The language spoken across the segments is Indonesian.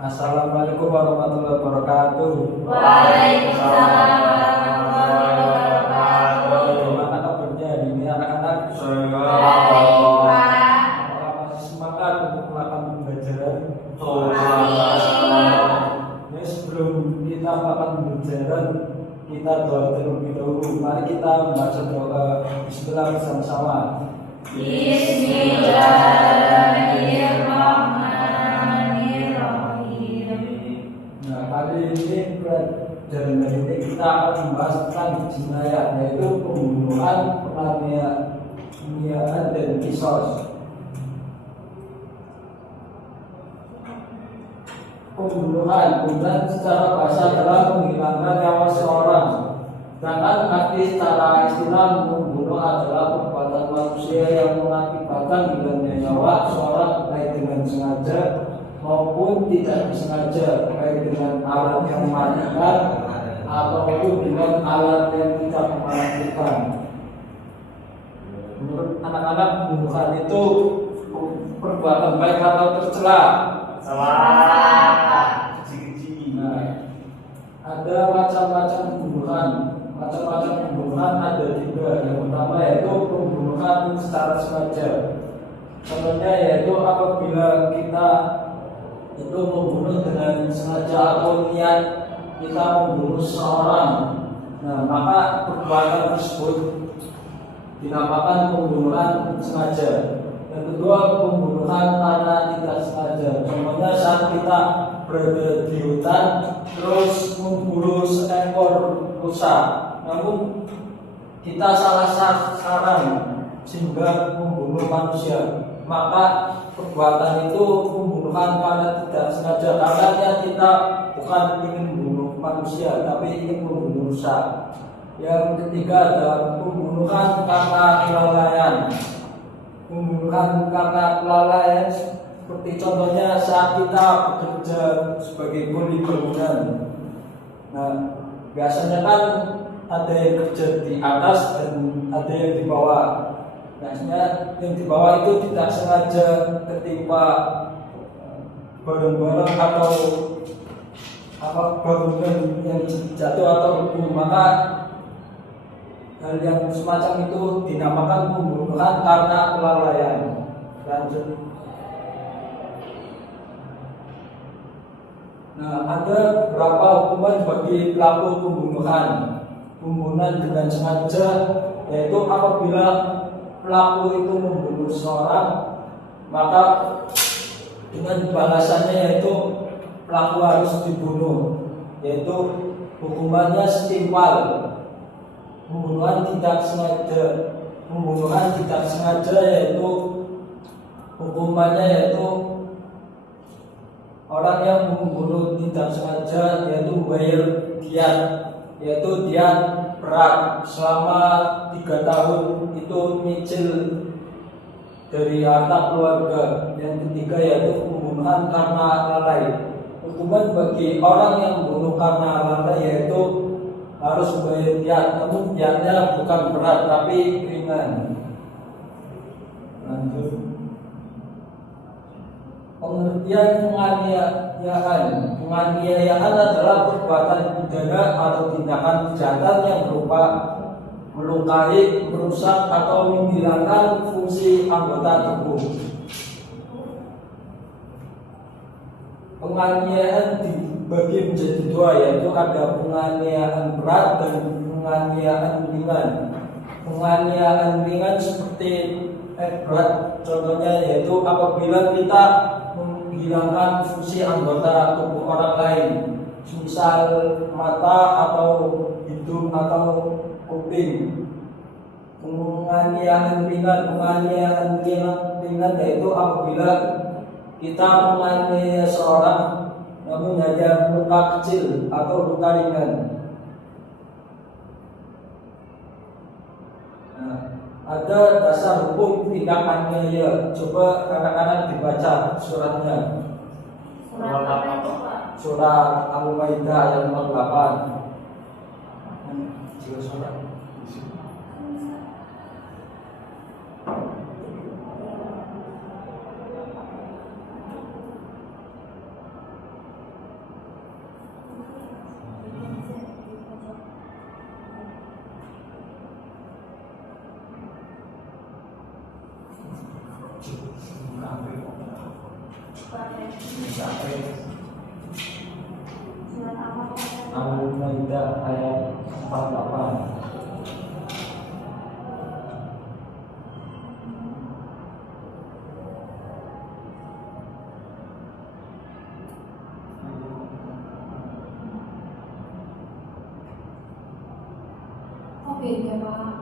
Assalamualaikum warahmatullahi wabarakatuh. Waalaikumsalam warahmatullahi wabarakatuh. Bagaimana kabarnya hari ini anak-anak? Baik, Pak. Apakah masih semangat untuk melakukan pembelajaran? Ini sebelum kita melakukan pembelajaran, kita doa terlebih dahulu. Mari kita membaca doa Bismillah bersama-sama. Bismillahirrahmanirrahim. Nah, kali ini pelajaran hari ini kita akan membahas tentang jinayah, yaitu pembunuhan, penganiayaan, dan kisos. Pembunuhan secara bahasa adalah menghilangkan nyawa seorang. Sedangkan arti secara istilah membunuh adalah perbuatan manusia yang mengakibatkan hilangnya nyawa seorang baik dengan sengaja maupun tidak disengaja, baik dengan alat yang mematikan ataupun dengan alat yang tidak mematikan. Menurut anak-anak, pembunuhan itu perbuatan baik atau tercela? Nah, ada macam-macam pembunuhan. Macam-macam pembunuhan ada tiga. Yang pertama yaitu pembunuhan secara sengaja. Contohnya yaitu apabila kita itu membunuh dengan sengaja atau niat kita membunuh seseorang. Nah, maka perbuatan tersebut dinamakan pembunuhan sengaja. Yang kedua, pembunuhan karena tidak sengaja. Contohnya saat kita berada di hutan terus memburu seekor rusa, namun kita salah sasaran sehingga membunuh manusia, maka perbuatan itu pembunuhan karena tidak sengaja, karena kita bukan ingin membunuh manusia tapi ingin membunuh rusa. Yang ketiga adalah pembunuhan karena kelalaian. Pembunuhan karena kelalaian seperti contohnya saat kita bekerja sebagai kuli bangunan. Nah, biasanya kan ada yang kerja di atas dan ada yang di bawah. Biasanya yang di bawah itu tidak sengaja ketimpa barang-barang atau bangunan yang jatuh atau rubuh, maka hal yang semacam itu dinamakan pembunuhan karena kelalaian. Lanjut. Nah, ada beberapa hukuman bagi pelaku pembunuhan. Pembunuhan dengan sengaja yaitu apabila pelaku itu membunuh seorang, maka dengan balasannya yaitu pelaku harus dibunuh, yaitu hukumannya setimpal. Pembunuhan tidak sengaja yaitu hukumannya yaitu orang yang membunuh tidak sengaja yaitu bayar diat, yaitu diat berat selama 3 tahun itu nyicil dari harta keluarga. Yang ketiga yaitu pembunuhan karena lalai. Hukuman bagi orang yang membunuh karena lalai yaitu harus membayar diat, namun diatnya bukan berat tapi ringan. Lanjut. Pengertian penganiayaan adalah perbuatan pidana atau tindakan kejahatan yang berupa melukai, merusak atau menghilangkan fungsi anggota tubuh. Penganiayaan dibagi menjadi dua, yaitu ada penganiayaan berat dan penganiayaan ringan. Penganiayaan ringan seperti berat, contohnya yaitu apabila kita menghilangkan fungsi anggota tubuh orang lain, misal mata atau hidung atau kuping. Penganiayaan ringan yaitu apabila kita menganiaya seorang namun hanya luka kecil atau luka ringan. Nah, ada dasar hukum tindak aniaya. Coba anak-anak dibaca suratnya. Surat apa itu, Pak? Surat Al-Maidah ayat 48. Surat. Al-Maidah ayat 48. Beda Pak.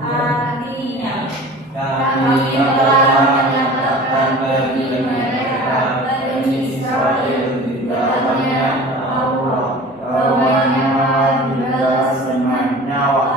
Artinya kami telah menetapkan bagi mereka Bani Israel di dalamnya Allah bila dengan nyawa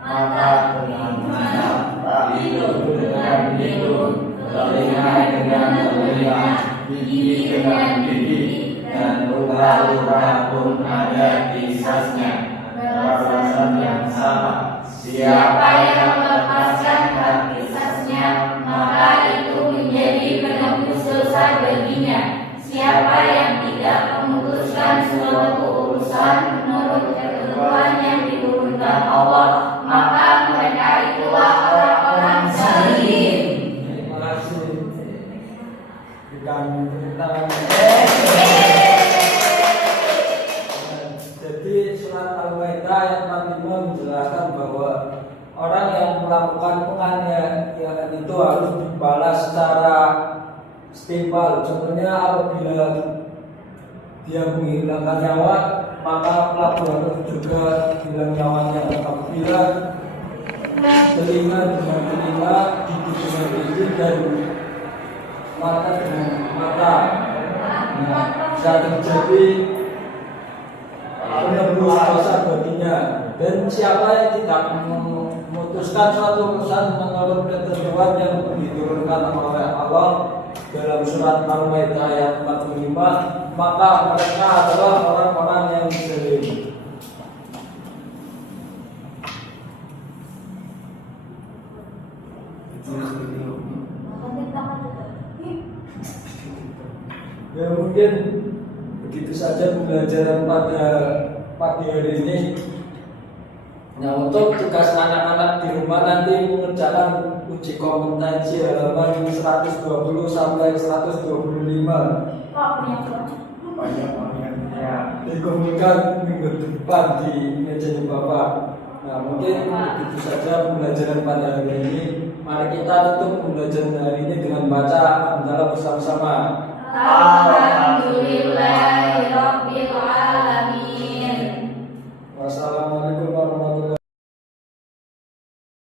mata dengan mata hidung dengan hidung telinga dengan telinga gigi dengan gigi dan luka-luka pun ada kisahnya balasan yang sama. Siapa yang melepaskan hak kisahnya, maka itu menjadi penebus dosa baginya. Siapa yang tidak memutuskan suatu urusan menurut ketentuan yang diturunkan Allah, maka mereka itulah orang-orang zalim. Terima kasih. Bukan tentang Jadi surat Al-Maidah ayat 45 menjelaskan bahwa orang yang melakukan penganiayaan itu harus dibalas secara setimpal. Contohnya apabila dia menghilangkan nyawa, maka pelaku harus juga hilang nyawanya. Apabila telinga dengan telinga, gigi dengan gigi, dan mata dengan mata, bisa terjadi penebus dosa baginya. Dan siapa yang tidak memutuskan suatu urusan menurut ketentuan yang diturunkan oleh Allah dalam surat Al-Maidah ayat 45, maka mereka adalah orang-orang yang zalim. Ya mungkin begitu saja pembelajaran pada pagi hari ini. Nah, untuk tugas anak-anak di rumah nanti mengerjakan uji kompetensi halaman 120 sampai 125. Banyak dikumpulkan minggu depan di meja Bapak. Nah, mungkin begitu saja pembelajaran pada hari ini. Mari kita tutup pembelajaran hari ini dengan baca hamdalah bersama-sama.